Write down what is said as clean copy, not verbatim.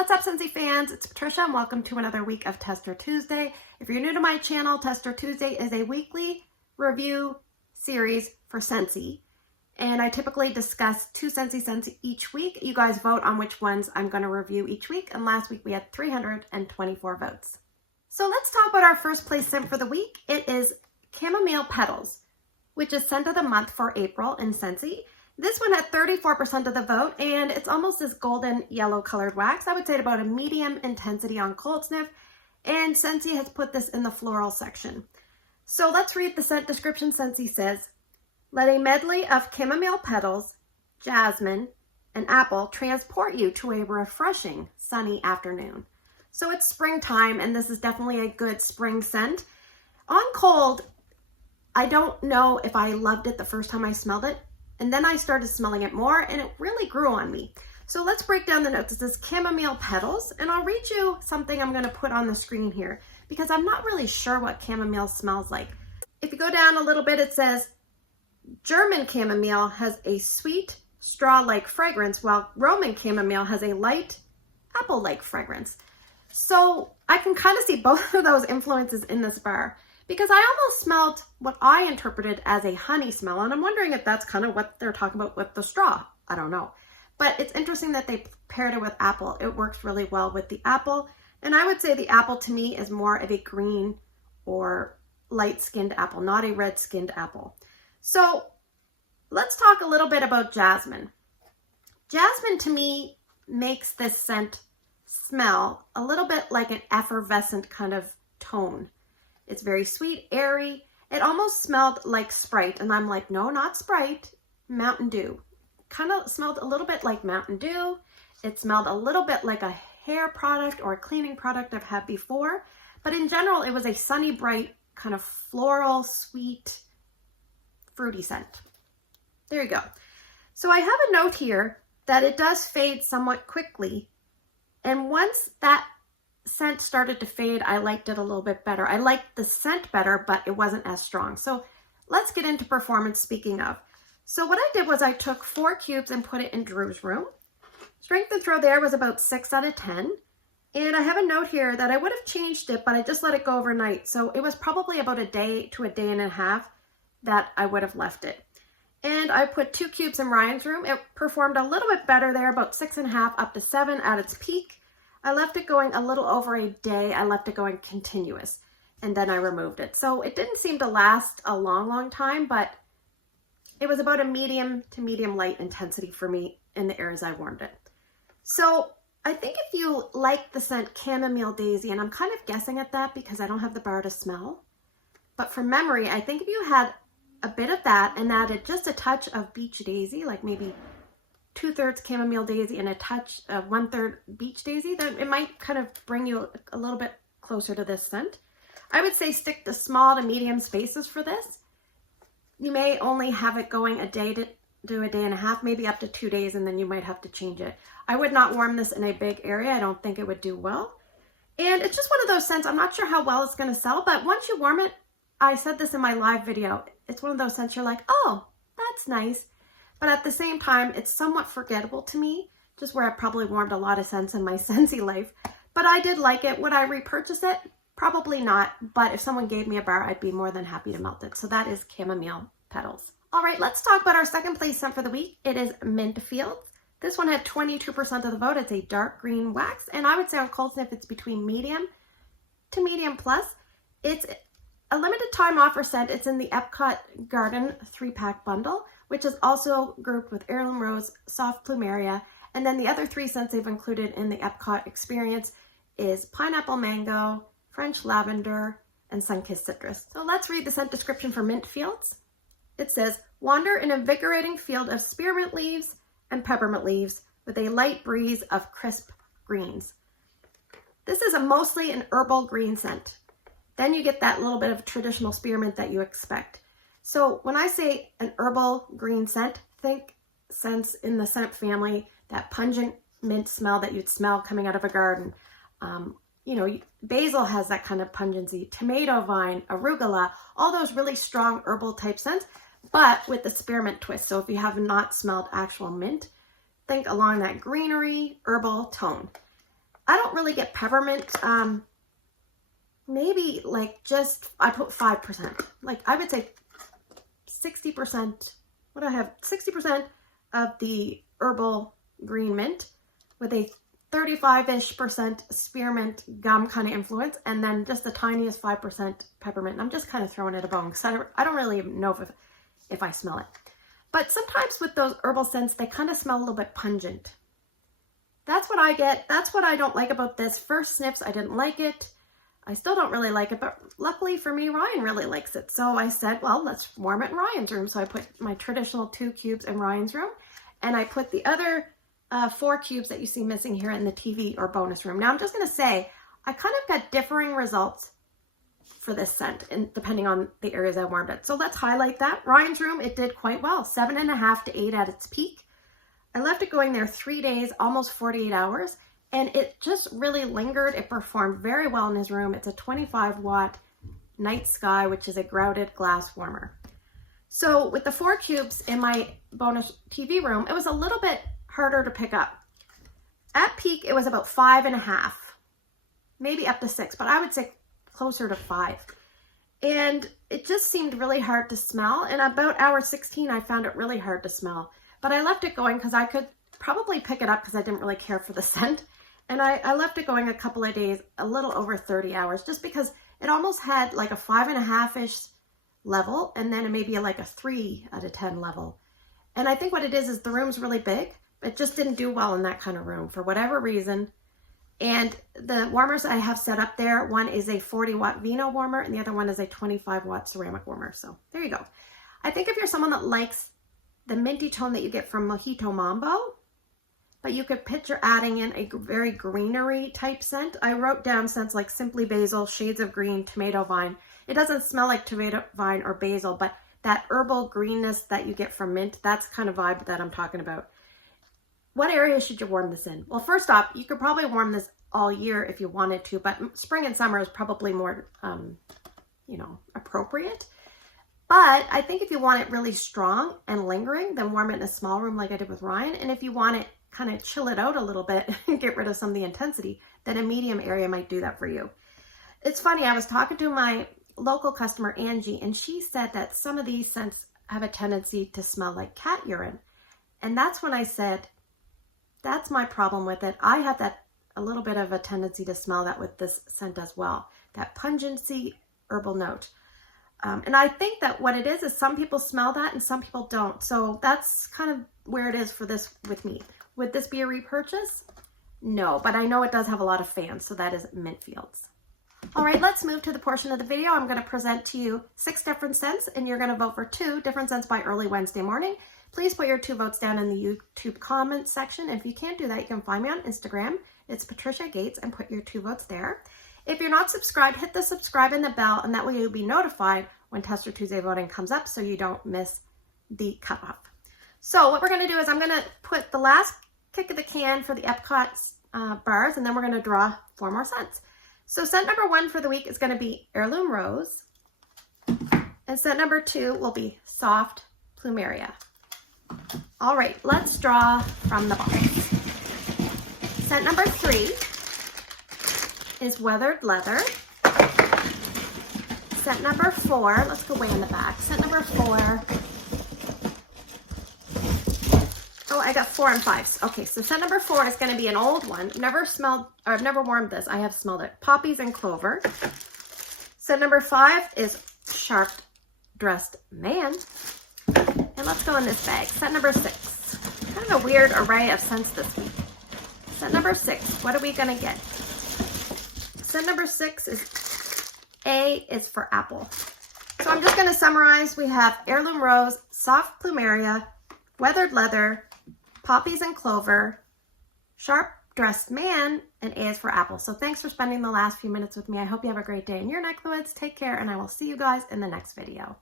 What's up, Scentsy fans? It's Patricia and welcome to another week of Tester Tuesday. If you're new to my channel, Tester Tuesday is a weekly review series for Scentsy. And I typically discuss two Scentsy scents each week. You guys vote on which ones I'm going to review each week. And last week we had 324 votes. So let's talk about our first place scent for the week. It is Chamomile Petals, which is scent of the month for April in Scentsy. This one had 34% of the vote, and it's almost this golden yellow colored wax. I would say at about a medium intensity on cold sniff, and Scentsy has put this in the floral section. So let's read the scent description. Scentsy says, let a medley of chamomile petals, jasmine, and apple transport you to a refreshing sunny afternoon. So it's springtime, and this is definitely a good spring scent. On cold, I don't know if I loved it the first time I smelled it. And then I started smelling it more and it really grew on me. So let's break down the notes. It says chamomile petals, and I'll read you something I'm gonna put on the screen here because I'm not really sure what chamomile smells like. If you go down a little bit, it says German chamomile has a sweet straw-like fragrance, while Roman chamomile has a light apple-like fragrance. So I can kind of see both of those influences in this bar, because I almost smelled what I interpreted as a honey smell, and I'm wondering if that's kind of what they're talking about with the straw. I don't know. But it's interesting that they paired it with apple. It works really well with the apple, and I would say the apple to me is more of a green or light-skinned apple, not a red-skinned apple. So let's talk a little bit about jasmine. Jasmine to me makes this scent smell a little bit like an effervescent kind of tone. It's very sweet, airy. It almost smelled like Sprite. And I'm like, no, not Sprite, Mountain Dew. Kind of smelled a little bit like Mountain Dew. It smelled a little bit like a hair product or a cleaning product I've had before. But in general, it was a sunny, bright, kind of floral, sweet, fruity scent. There you go. So I have a note here that it does fade somewhat quickly. And once that scent started to fade, I liked it a little bit better. I liked the scent better, but it wasn't as strong. So let's get into performance, speaking of. So what I did was I took 4 cubes and put it in Drew's room. Strength and throw there was about 6 out of 10. And I have a note here that I would have changed it, but I just let it go overnight. So it was probably about a day to a day and a half that I would have left it. And I put 2 cubes in Ryan's room. It performed a little bit better there, about 6.5 up to 7 at its peak. I left it going a little over a day. I left it going continuous, and then I removed it. So it didn't seem to last a long time, but it was about a medium to medium light intensity for me in the areas I warmed it. So I think if you like the scent Chamomile Daisy, and I'm kind of guessing at that because I don't have the bar to smell, but from memory, I think if you had a bit of that and added just a touch of Beach Daisy, like maybe 2/3 Chamomile Daisy and a touch of 1/3 Beach Daisy, then it might kind of bring you a little bit closer to this scent. I would say stick to small to medium spaces for this. You may only have it going a day to a day and a half, maybe up to 2 days, and then you might have to change it. I would not warm this in a big area. I don't think it would do well. And it's just one of those scents, I'm not sure how well it's going to sell, but once you warm it, I said this in my live video, it's one of those scents you're like, oh, that's nice. But at the same time, it's somewhat forgettable to me, just where I've probably warmed a lot of scents in my Scentsy life. But I did like it. Would I repurchase it? Probably not. But if someone gave me a bar, I'd be more than happy to melt it. So that is Chamomile Petals. All right, let's talk about our second place scent for the week. It is Mint Fields. This one had 22% of the vote. It's a dark green wax. And I would say on cold sniff, it's between medium to medium plus. It's a limited time offer scent. It's in the Epcot Garden 3-pack bundle, which is also grouped with Heirloom Rose, Soft Plumeria, and then the other 3 scents they've included in the Epcot experience is Pineapple Mango, French Lavender, and Sunkissed Citrus. So let's read the scent description for Mint Fields. It says, wander an invigorating field of spearmint leaves and peppermint leaves with a light breeze of crisp greens. This is mostly an herbal green scent. Then you get that little bit of traditional spearmint that you expect. So when I say an herbal green scent, think scents in the scent family, that pungent mint smell that you'd smell coming out of a garden. You know, basil has that kind of pungency, tomato vine, arugula, all those really strong herbal type scents, but with the spearmint twist. So if you have not smelled actual mint, think along that greenery, herbal tone. I don't really get peppermint. Maybe like just, I put 5%. Like I would say 60%, what do I have? 60% of the herbal green mint with a 35-ish% spearmint gum kind of influence, and then just the tiniest 5% peppermint. And I'm just kind of throwing it a bone because I don't really even know if I smell it. But sometimes with those herbal scents, they kind of smell a little bit pungent. That's what I get. That's what I don't like about this. First sniffs, I didn't like it. I still don't really like it, but luckily for me, Ryan really likes it. So I said, well, let's warm it in Ryan's room. So I put my traditional 2 cubes in Ryan's room, and I put the other 4 cubes that you see missing here in the TV or bonus room. Now I'm just going to say, I kind of got differing results for this scent, and depending on the areas I warmed it. So let's highlight that. Ryan's room, it did quite well, 7.5 to 8 at its peak. I left it going there 3 days, almost 48 hours, and it just really lingered. It performed very well in his room. It's a 25-watt Night Sky, which is a grouted glass warmer. So with the 4 cubes in my bonus TV room, it was a little bit harder to pick up. At peak, it was about 5.5, maybe up to 6, but I would say closer to 5. And it just seemed really hard to smell. And about hour 16, I found it really hard to smell. But I left it going because I could probably pick it up because I didn't really care for the scent. And I left it going a couple of days, a little over 30 hours, just because it almost had like a 5.5-ish level, and then maybe like a 3 out of 10 level. And I think what it is the room's really big. It just didn't do well in that kind of room for whatever reason. And the warmers I have set up there, one is a 40-watt Vino warmer, and the other one is a 25-watt ceramic warmer. So there you go. I think if you're someone that likes the minty tone that you get from Mojito Mambo, but you could picture adding in a very greenery type scent. I wrote down scents like Simply Basil, Shades of Green, Tomato Vine. It doesn't smell like tomato vine or basil, but that herbal greenness that you get from mint, that's the kind of vibe that I'm talking about. What area should you warm this in? Well, first off, you could probably warm this all year if you wanted to, but spring and summer is probably more, appropriate. But I think if you want it really strong and lingering, then warm it in a small room like I did with Ryan. And if you want it kind of chill it out a little bit and get rid of some of the intensity, then a medium area might do that for you. It's funny, I was talking to my local customer, Angie, and she said that some of these scents have a tendency to smell like cat urine. And that's when I said, that's my problem with it. I have that a little bit of a tendency to smell that with this scent as well. That pungency herbal note. And I think that what it is some people smell that and some people don't. So that's kind of where it is for this with me. Would this be a repurchase? No, but I know it does have a lot of fans, so that is Mint Fields. All right, let's move to the portion of the video. I'm going to present to you 6 different scents, and you're going to vote for 2 different scents by early Wednesday morning. Please put your 2 votes down in the YouTube comments section. If you can't do that, you can find me on Instagram. It's Patricia Gates, and put your 2 votes there. If you're not subscribed, hit the subscribe and the bell, and that way you'll be notified when Tester Tuesday voting comes up so you don't miss the cutoff. So what we're going to do is I'm going to put the last kick of the can for the Epcot bars, and then we're going to draw 4 more scents. So scent number 1 for the week is going to be Heirloom Rose, and scent number 2 will be Soft Plumeria. All right, let's draw from the box. Scent number 3 is Weathered Leather. Scent number 4, let's go way in the back. Scent number 4, oh, I got 4 and 5s. Okay, so scent number 4 is going to be an old one. I've never warmed this. I have smelled it. Poppies and Clover. Scent number 5 is Sharp Dressed Man. And let's go in this bag. Scent number 6. Kind of a weird array of scents this week. Scent number 6, what are we going to get? Scent number 6 is A is for apple. So I'm just going to summarize. We have Heirloom Rose, Soft Plumeria, Weathered Leather, Poppies and Clover, Sharp Dressed Man, and A is for apple. So thanks for spending the last few minutes with me. I hope you have a great day in your neck of the woods. Take care, and I will see you guys in the next video.